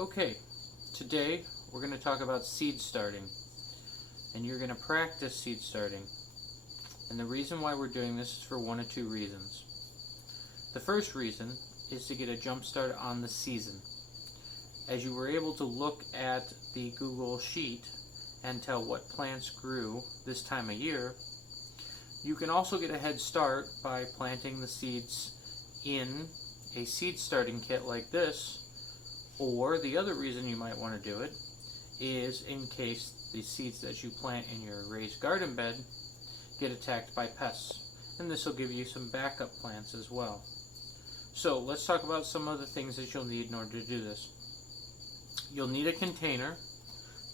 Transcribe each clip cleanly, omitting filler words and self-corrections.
Okay, today we're going to talk about seed starting, and you're going to practice seed starting. And the reason why we're doing this is for one of two reasons. The first reason is to get a jump start on the season. As you were able to look at the Google Sheet and tell what plants grew this time of year, you can also get a head start by planting the seeds in a seed starting kit like this. Or the other reason you might want to do it is in case the seeds that you plant in your raised garden bed get attacked by pests. And this will give you some backup plants as well. So let's talk about some of the things that you'll need in order to do this. You'll need a container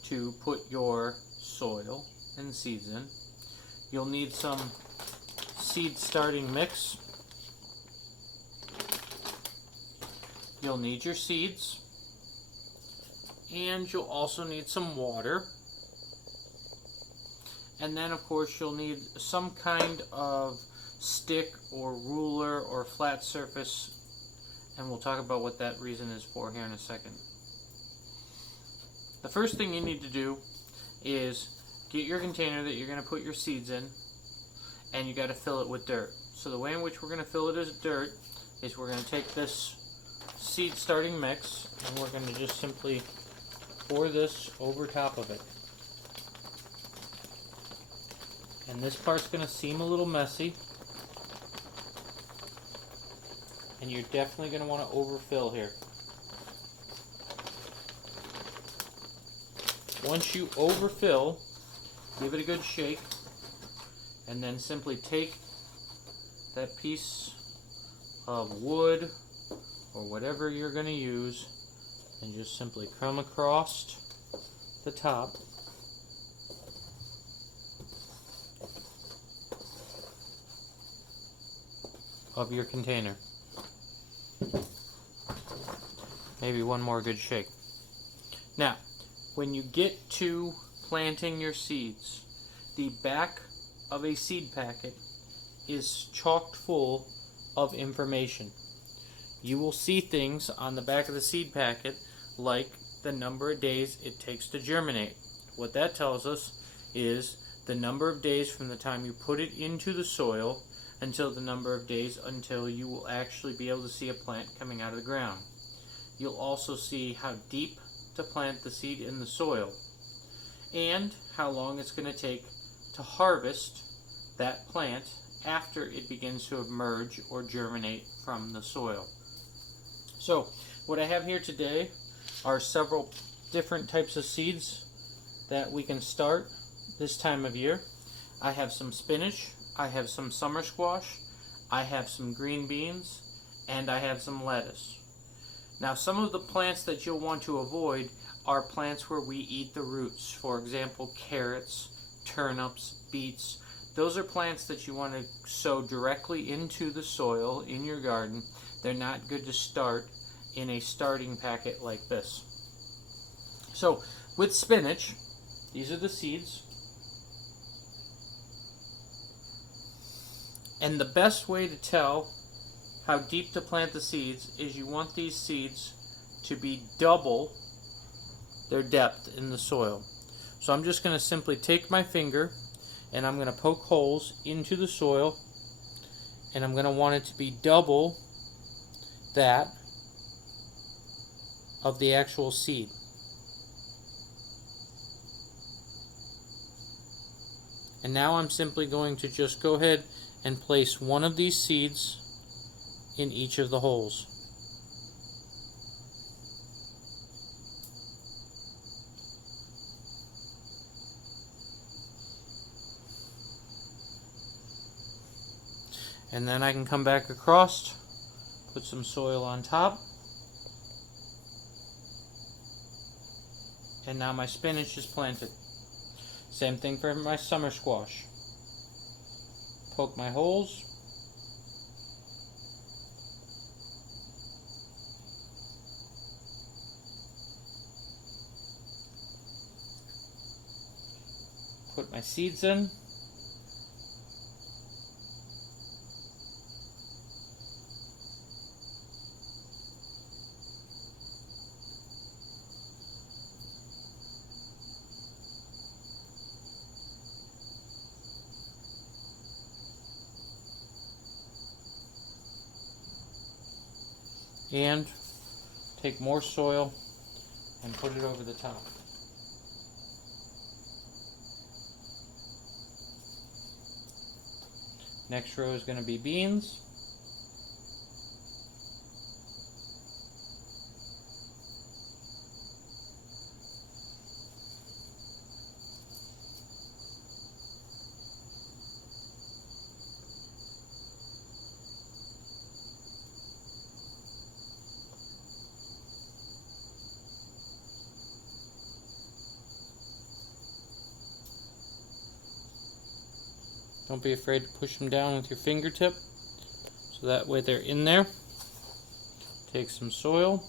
to put your soil and seeds in. You'll need some seed starting mix. You'll need your seeds. And you'll also need some water. And then of course you'll need some kind of stick or ruler or flat surface, and we'll talk about what that reason is for here in a second. The first thing you need to do is get your container that you're going to put your seeds in, and you got to fill it with dirt. So the way in which we're going to fill it as dirt is we're going to take this seed starting mix and we're going to just simply pour this over top of it. And this part's going to seem a little messy, and you're definitely going to want to overfill here. Once you overfill, give it a good shake, and then simply take that piece of wood or whatever you're going to use and just simply come across the top of your container. Maybe one more good shake. Now, when you get to planting your seeds, the back of a seed packet is chock full of information. You will see things on the back of the seed packet like the number of days it takes to germinate. What that tells us is the number of days from the time you put it into the soil until the number of days until you will actually be able to see a plant coming out of the ground. You'll also see how deep to plant the seed in the soil and how long it's going to take to harvest that plant after it begins to emerge or germinate from the soil. So what I have here today are several different types of seeds that we can start this time of year. I have some spinach, I have some summer squash, I have some green beans, and I have some lettuce. Now, some of the plants that you'll want to avoid are plants where we eat the roots. For example, carrots, turnips, beets. Those are plants that you want to sow directly into the soil in your garden. They're not good to start in a starting packet like this. So, with spinach, these are the seeds. And the best way to tell how deep to plant the seeds is you want these seeds to be double their depth in the soil. So I'm just going to simply take my finger and I'm going to poke holes into the soil, and I'm going to want it to be double that of the actual seed. And now I'm simply going to just go ahead and place one of these seeds in each of the holes. And then I can come back across, put some soil on top, and now my spinach is planted. Same thing for my summer squash. Poke my holes. Put my seeds in. and take more soil and put it over the top. Next row is going to be beans. Don't be afraid to push them down with your fingertip, so that way they're in there. Take some soil,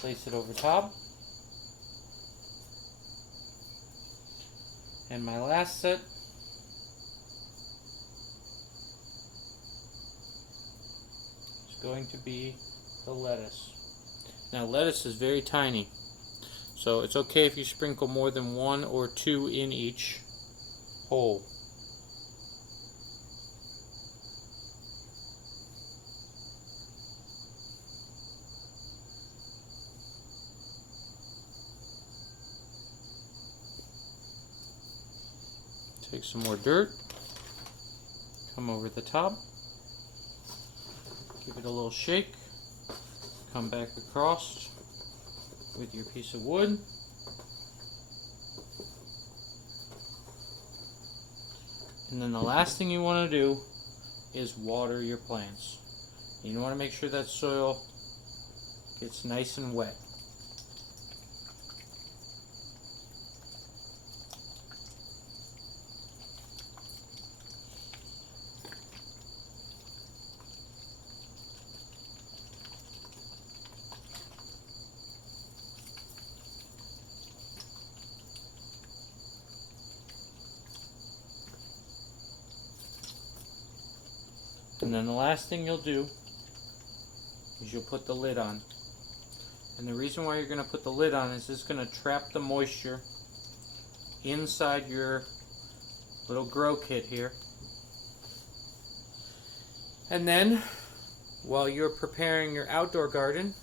place it over top. And my last set is going to be the lettuce. Now lettuce is very tiny, so it's okay if you sprinkle more than 1 or 2 in each hole. Take some more dirt, come over the top, give it a little shake, come back across with your piece of wood, and then the last thing you want to do is water your plants. You want to make sure that soil gets nice and wet. And then the last thing you'll do is you'll put the lid on. And the reason why you're going to put the lid on is it's going to trap the moisture inside your little grow kit here. And then, while you're preparing your outdoor garden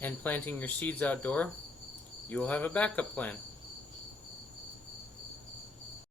and planting your seeds outdoor, you'll have a backup plan.